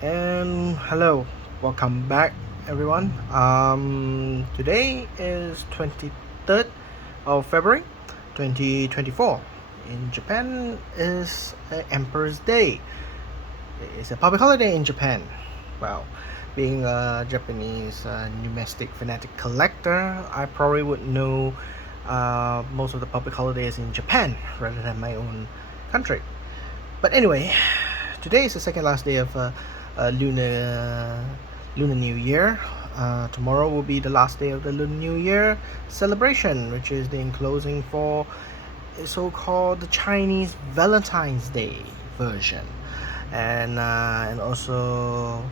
And hello, welcome back, everyone. Today is 23rd of February 2024. In Japan is Emperor's Day. It's a public holiday in Japan. Well, being a Japanese numismatic fanatic collector, I probably would know most of the public holidays in Japan rather than my own country. But anyway, today is the second last day of Lunar New Year. Tomorrow will be the last day of the Lunar New Year celebration, which is the enclosing for a so-called the Chinese Valentine's Day version, and also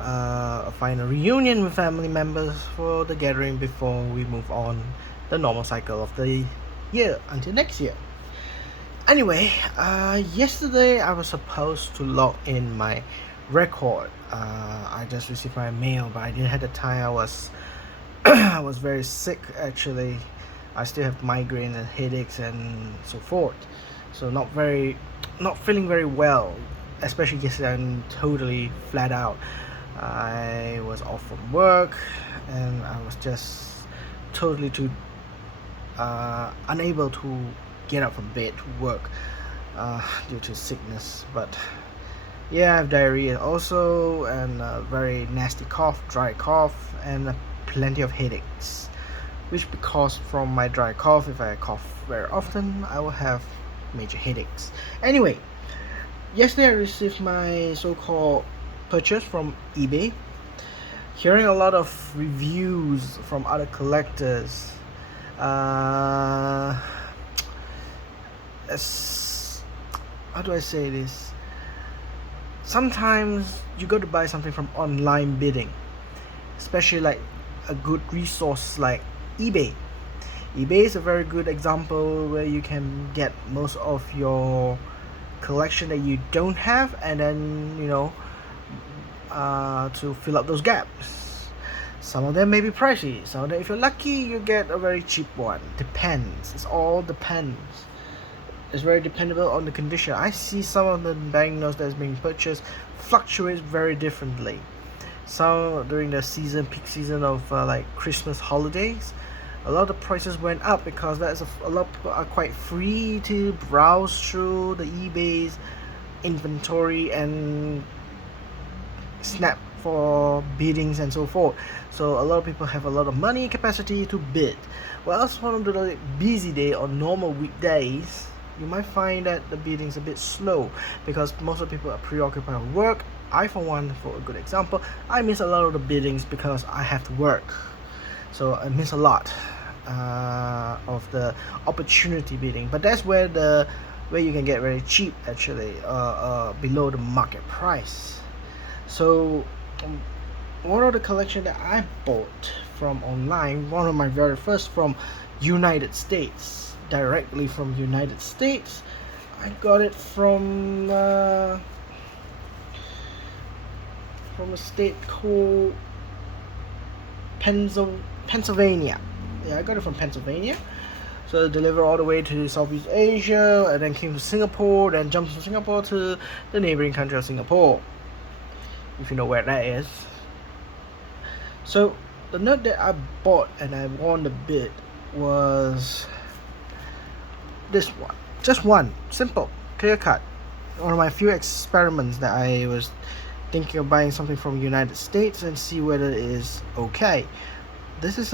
a final reunion with family members for the gathering before we move on the normal cycle of the year until next year. Anyway, yesterday I was supposed to log in my record. I just received my mail, but I didn't have the time. I was I was very sick actually. I still have migraine and headaches and so forth. So not feeling very well. Especially yesterday, I'm totally flat out. I was off from work, and I was just totally too unable to get up from bed to work due to sickness. But yeah, I have diarrhea also, and a very nasty cough, dry cough, and plenty of headaches. Which, because from my dry cough, if I cough very often, I will have major headaches. Anyway, yesterday I received my so-called purchase from eBay. Hearing a lot of reviews from other collectors, uh, as how do I say this? Sometimes you got to buy something from online bidding, especially like a good resource like eBay. eBay is a very good example where you can get most of your collection that you don't have, and then to fill up those gaps. Some of them may be pricey. Some of them, if you're lucky, you get a very cheap one. Depends. It's all depends. It's very dependable on the condition. I see some of the banknotes that's being purchased fluctuates very differently. Some during the peak season of like Christmas holidays, a lot of prices went up because a lot of people are quite free to browse through the eBay's inventory and snap for biddings and so forth. So a lot of people have a lot of money capacity to bid. Well, else on the busy day or normal weekdays, you might find that the bidding is a bit slow because most of the people are preoccupied with work. I, for one, for a good example, I miss a lot of the biddings because I have to work. So I miss a lot of the opportunity bidding. But that's where you can get very cheap actually, below the market price. So one of the collection that I bought from online, one of my very first from United States, directly from United States. I got it from a state called Pennsylvania. Yeah, I got it from Pennsylvania. So delivered all the way to Southeast Asia, and then came to Singapore, then jumped from Singapore to the neighboring country of Singapore, if you know where that is. So the note that I bought and I won the bid was this one. Just one. Simple. Clear cut. One of my few experiments that I was thinking of buying something from United States and see whether it is okay. This is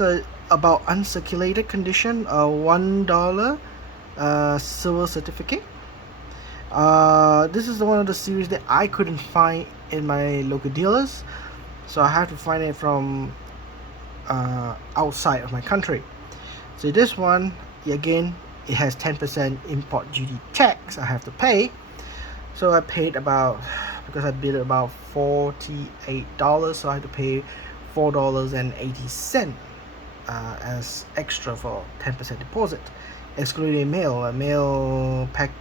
about uncirculated condition, a $1 silver certificate. This is one of the series that I couldn't find in my local dealers, so I have to find it from outside of my country. So this one, again, it has 10% import duty tax I have to pay. So I paid because I bid about $48, so I had to pay $4.80 as extra for 10% deposit, excluding mail. Mail pack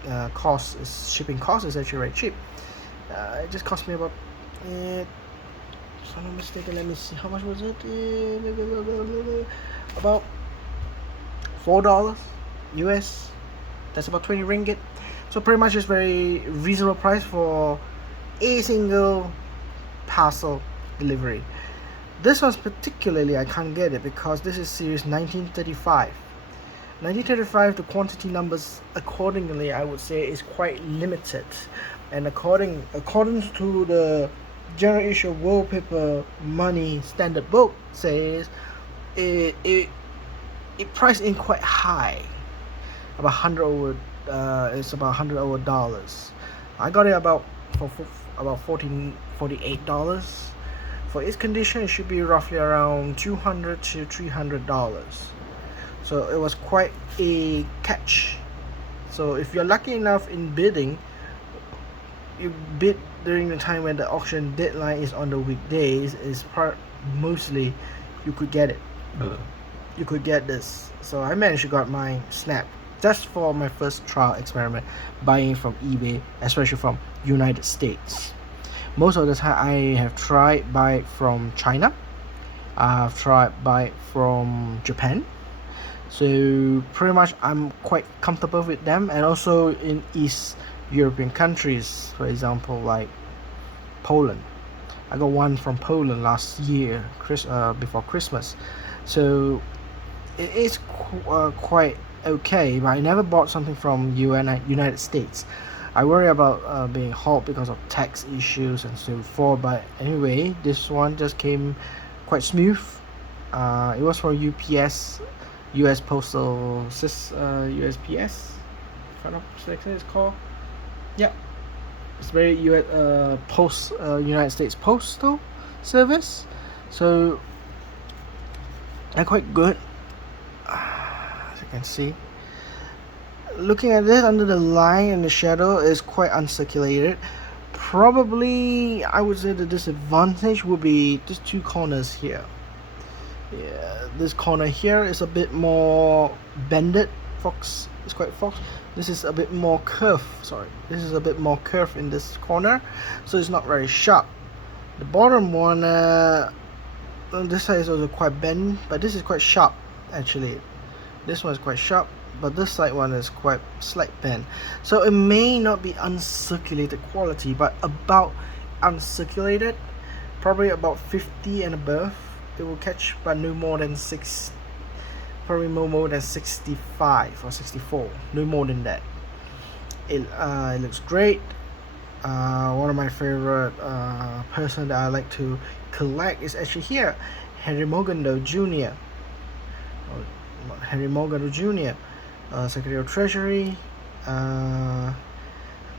shipping cost is actually very cheap. It just cost me about, if I'm not mistaken, let me see, how much was it? About $4 US. That's about 20 ringgit. So pretty much it's very reasonable price for a single parcel delivery. This one's particularly I can't get it because this is series 1935. 1935, the quantity numbers accordingly I would say is quite limited, and according to the general issue of World Paper Money Standard Book says it priced in quite high, about it's about $100 I got it about for about $48. For its condition, it should be roughly around $200 to $300. So it was quite a catch. So if you're lucky enough in bidding, you bid during the time when the auction deadline is on the weekdays, mostly you could get it. You could get this. So I managed to got my snap just for my first trial experiment, buying from eBay, especially from United States. Most of the time I have tried buy from China. I have tried buy from Japan. So pretty much I'm quite comfortable with them, and also in East European countries, for example like Poland. I got one from Poland last year, before Christmas. So it is quite okay, but I never bought something from United States. I worry about being hauled because of tax issues and so forth, but anyway, this one just came quite smooth. It was for UPS, US Postal USPS, if I'm not mistaken it's called. Yeah, it's very United States Postal Service, so they're quite good. As you can see, looking at this under the line and the shadow is quite uncirculated. Probably I would say the disadvantage would be just two corners here. Yeah, this corner here is a bit more bended. It's quite fox. This is a bit more curved. This is a bit more curved in this corner, so it's not very sharp. The bottom one, this side is also quite bent, but this is quite sharp actually. This one is quite sharp, but this side one is quite slight bend. So it may not be uncirculated quality, but about uncirculated, probably about 50 and above it will catch, but no more than probably no more than 65 or 64, no more than that. It looks great. One of my favorite person that I like to collect is actually here, Henry Morgenthau Jr. Secretary of Treasury. Can't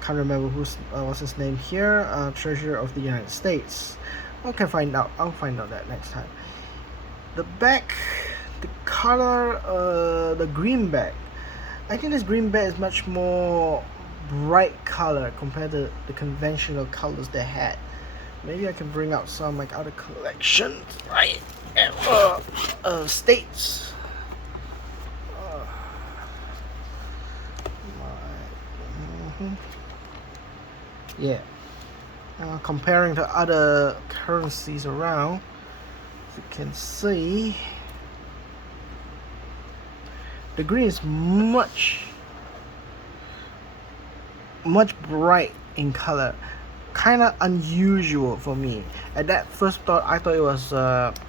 remember what's his name here. Treasurer of the United States. I'll find out that next time. The back, the color, the greenback. I think this greenback is much more bright color compared to the conventional colors they had. Maybe I can bring out some like other collections, right? States. Yeah. Comparing to other currencies around, as you can see, the green is much bright in color, kind of unusual for me. At that first thought, I thought it was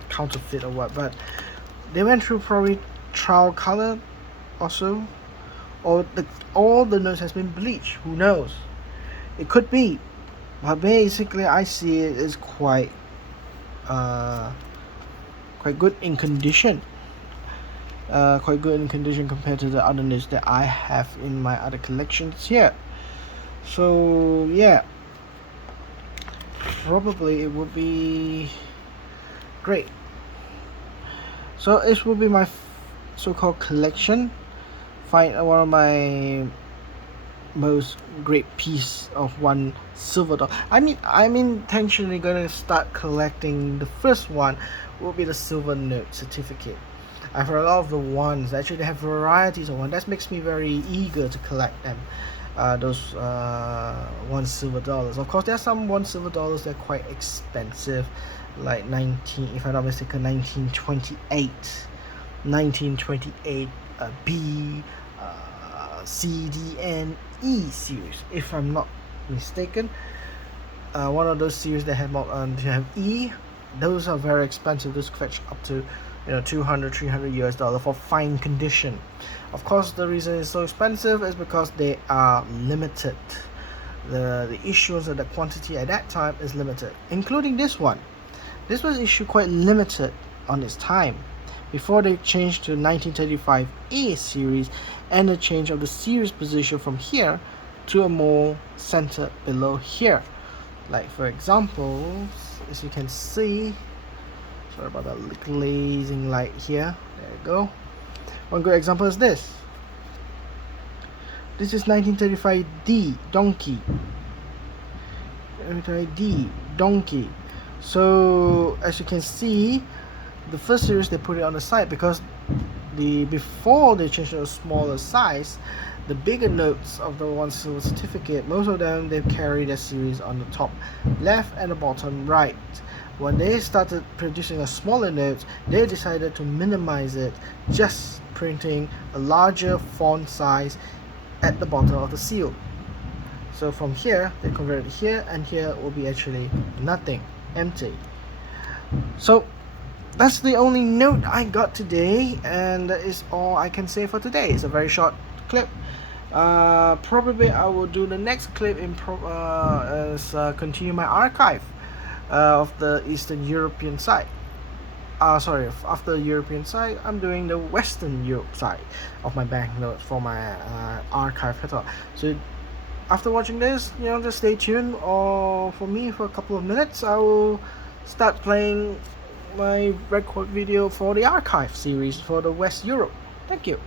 counterfeit or what, but they went through probably trial color also, or all the notes has been bleached. Who knows? It could be, but basically I see it is quite good in condition. Quite good in condition compared to the other notes that I have in my other collections here. So yeah, probably it would be great. So this will be my so-called collection. Find one of my most great piece of one silver dollar. I'm intentionally gonna start collecting. The first one will be the silver note certificate. I've heard a lot of the ones. Actually, they have varieties of one. That makes me very eager to collect them. Those $1 silver. Of course, there are some $1 silver that are quite expensive, like 1928 B, C, D, and E series, if I'm not mistaken. one of those series that have E. Those are very expensive. Those fetch up to 200 300 US dollar for fine condition. Of course, the reason it's so expensive is because they are limited. The issuance of the quantity at that time is limited, including this one. This was issued quite limited on its time before they changed to 1935 A series and the change of the series position from here to a more center below here. Like for example, as you can see, sorry about that glazing light here, there you go. One good example is this. This is 1935 D donkey. 1935 D donkey. So as you can see, the first series they put it on the side because before they changed to a smaller size, the bigger notes of the one silver certificate, most of them they carry their series on the top left and the bottom right. When they started producing a smaller note, they decided to minimize it, just printing a larger font size at the bottom of the seal. So from here they converted here, and here will be actually nothing, empty. So that's the only note I got today, and that is all I can say for today. It's a very short clip. Probably I will do the next clip in continue my archive of the Eastern European side. Sorry, after the European side, I'm doing the Western Europe side of my banknotes for my archive catalog. So after watching this, just stay tuned, or for me for a couple of minutes I will start playing my record video for the archive series for the West Europe. Thank you.